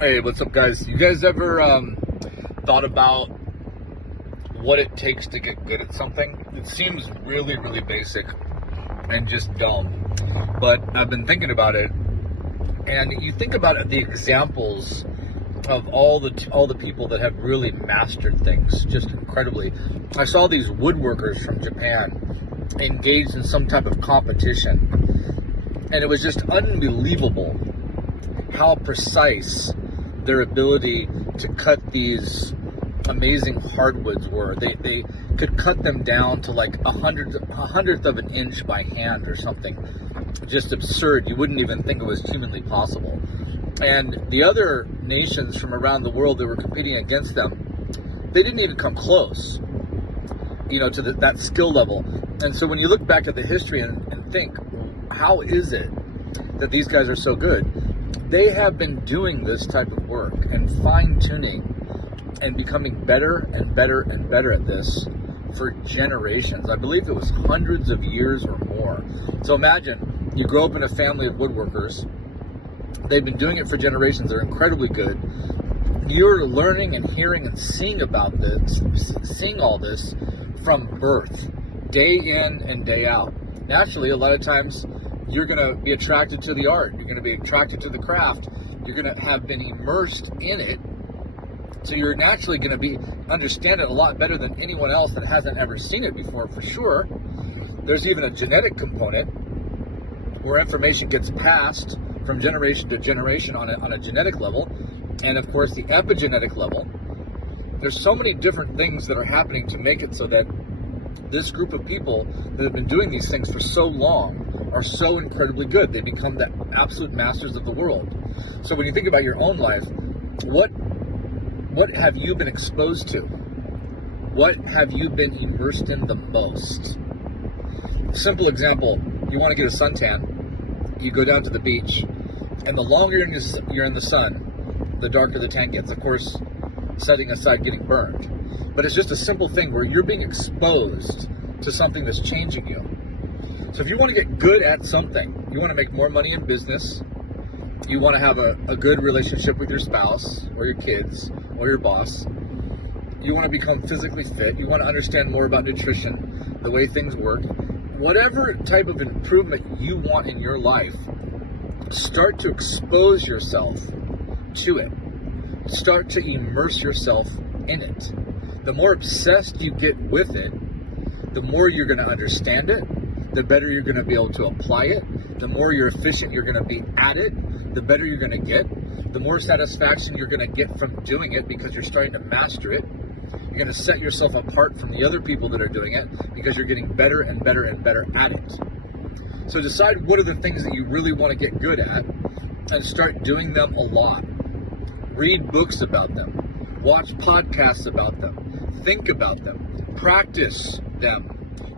Hey, what's up, guys? You guys ever thought about what it takes to get good at something? It seems really, really basic and just dumb, but I've been thinking about it, and you think about the examples of all the people that have really mastered things just incredibly. I saw these woodworkers from Japan engaged in some type of competition, and it was just unbelievable how precise their ability to cut these amazing hardwoods were. They could cut them down to like a hundredth of an inch by hand or something. Just absurd. You wouldn't even think it was humanly possible. And the other nations from around the world that were competing against them, they didn't even come close, to that skill level. And so when you look back at the history and think, how is it that these guys are so good? They have been doing this type of work and fine-tuning and becoming better and better and better at this for generations. I believe it was hundreds of years or more. So imagine you grow up in a family of woodworkers. They've been doing it for generations. They're incredibly good. You're learning and hearing and seeing about this, seeing all this from birth, day in and day out. Naturally, a lot of times, you're going to be attracted to the art. You're going to be attracted to the craft. You're going to have been immersed in it. So you're naturally going to understand it a lot better than anyone else that hasn't ever seen it before, for sure. There's even a genetic component where information gets passed from generation to generation on a genetic level. And of course, the epigenetic level. There's so many different things that are happening to make it so that this group of people that have been doing these things for so long are so incredibly good. They become the absolute masters of the world. So when you think about your own life, what have you been exposed to? What have you been immersed in the most? Simple example, you want to get a suntan, you go down to the beach, and the longer you're in the sun, the darker the tan gets. Of course, setting aside getting burned. But it's just a simple thing where you're being exposed to something that's changing you. So if you want to get good at something, you want to make more money in business, you want to have a good relationship with your spouse or your kids or your boss, you want to become physically fit, you want to understand more about nutrition, the way things work, whatever type of improvement you want in your life, start to expose yourself to it. Start to immerse yourself in it. The more obsessed you get with it, the more you're going to understand it, the better you're going to be able to apply it, the more you're efficient you're going to be at it, the better you're going to get, the more satisfaction you're going to get from doing it because you're starting to master it. You're going to set yourself apart from the other people that are doing it because you're getting better and better and better at it. So decide what are the things that you really want to get good at and start doing them a lot. Read books about them. Watch podcasts about them. Think about them. Practice them.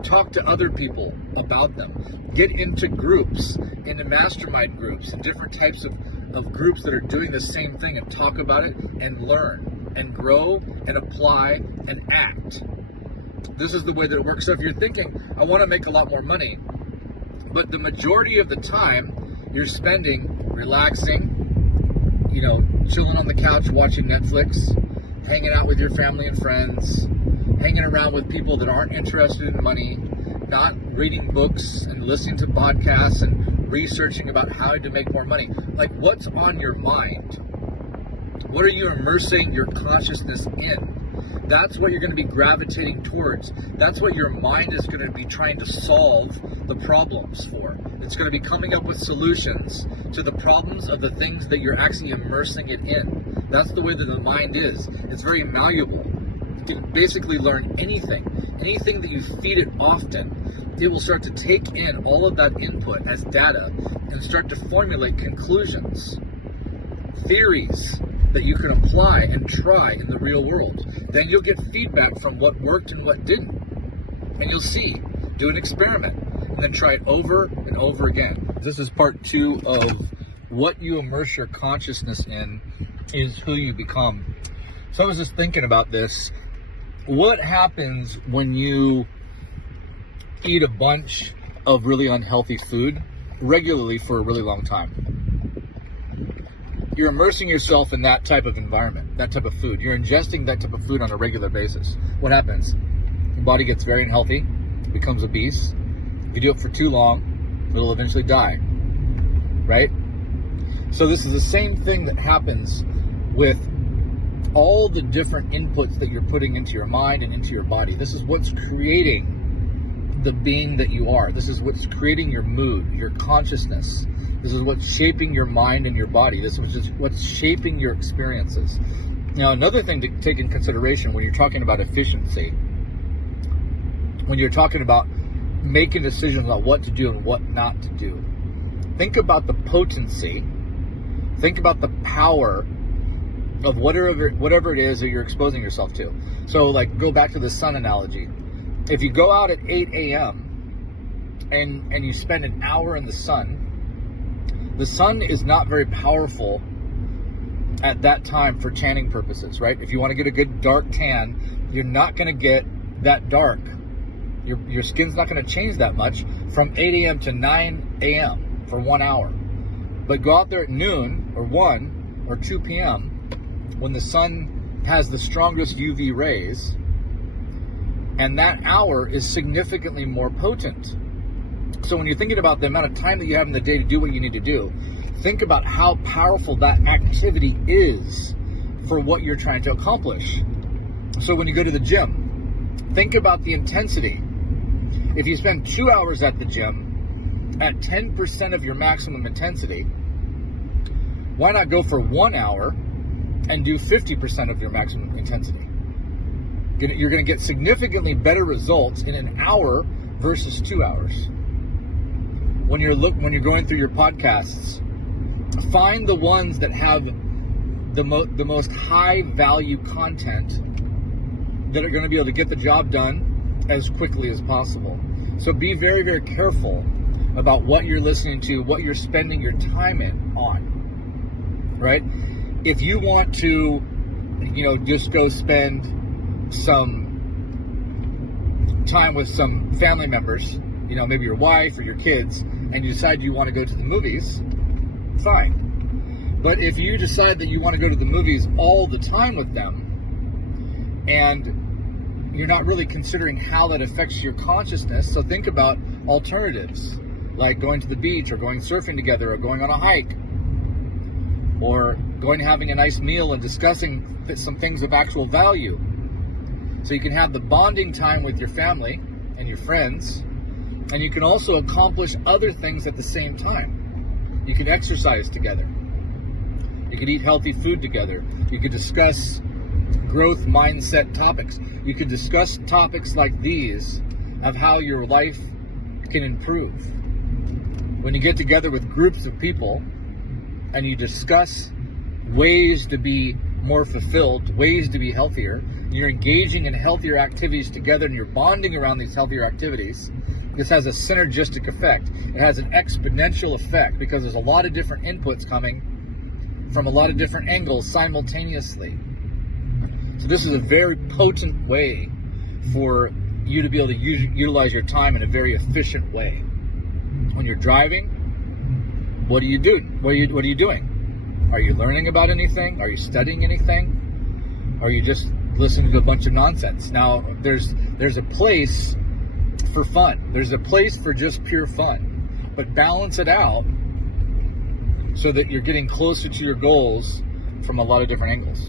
Talk to other people about them. Get into groups, into mastermind groups, and different types of groups that are doing the same thing, and talk about it and learn and grow and apply and act. This is the way that it works. So if you're thinking, I want to make a lot more money, but the majority of the time you're spending relaxing, chilling on the couch, watching Netflix, hanging out with your family and friends, hanging around with people that aren't interested in money, not reading books and listening to podcasts and researching about how to make more money. Like, what's on your mind? What are you immersing your consciousness in? That's what you're going to be gravitating towards. That's what your mind is going to be trying to solve the problems for. It's going to be coming up with solutions to the problems of the things that you're actually immersing it in. That's the way that the mind is. It's very malleable. You can basically learn anything that you feed it often. It will start to take in all of that input as data and start to formulate conclusions, theories that you can apply and try in the real world. Then you'll get feedback from what worked and what didn't. And you'll see, do an experiment, and then try it over and over again. This is part 2 of what you immerse your consciousness in is who you become. So I was just thinking about this. What happens when you eat a bunch of really unhealthy food regularly for a really long time? you're immersing yourself in that type of environment, that type of food. You're ingesting that type of food on a regular basis. What happens? Your body gets very unhealthy, becomes obese. If you do it for too long, it'll eventually die, right? So this is the same thing that happens with all the different inputs that you're putting into your mind and into your body. This is what's creating the being that you are. This is what's creating your mood, your consciousness. This is what's shaping your mind and your body. This is what's shaping your experiences. Now, another thing to take in consideration when you're talking about efficiency, when you're talking about making decisions about what to do and what not to do, think about the potency, think about the power of whatever it is that you're exposing yourself to. So, like, go back to the sun analogy. If you go out at 8 a.m. and you spend an hour in the sun is not very powerful at that time for tanning purposes, right? If you want to get a good dark tan, you're not going to get that dark. Your skin's not going to change that much from 8 a.m. to 9 a.m. for 1 hour. But go out there at noon or 1 or 2 p.m. when the sun has the strongest UV rays, and that hour is significantly more potent. So when you're thinking about the amount of time that you have in the day to do what you need to do, think about how powerful that activity is for what you're trying to accomplish. So when you go to the gym, think about the intensity. If you spend 2 hours at the gym at 10% of your maximum intensity, why not go for 1 hour and do 50% of your maximum intensity? You're going to get significantly better results in an hour versus 2 hours. When you're going through your podcasts, find the ones that have the most high value content that are going to be able to get the job done as quickly as possible. So be very, very careful about what you're listening to, what you're spending your time on, right? If you want to, just go spend some time with some family members, maybe your wife or your kids, and you decide you want to go to the movies, fine. But if you decide that you want to go to the movies all the time with them, and you're not really considering how that affects your consciousness, so think about alternatives, like going to the beach, or going surfing together, or going on a hike, or going and having a nice meal and discussing some things of actual value. So you can have the bonding time with your family and your friends, and you can also accomplish other things at the same time. You can exercise together. You could eat healthy food together. You could discuss growth mindset topics. You could discuss topics like these of how your life can improve. When you get together with groups of people and you discuss ways to be more fulfilled, ways to be healthier, you're engaging in healthier activities together and you're bonding around these healthier activities, this has a synergistic effect. It has an exponential effect because there's a lot of different inputs coming from a lot of different angles simultaneously. So this is a very potent way for you to be able to utilize your time in a very efficient way. When you're driving, what are you doing? What are you doing? Are you learning about anything? Are you studying anything? Are you just listening to a bunch of nonsense? Now, there's a place for fun. There's a place for just pure fun. But balance it out so that you're getting closer to your goals from a lot of different angles.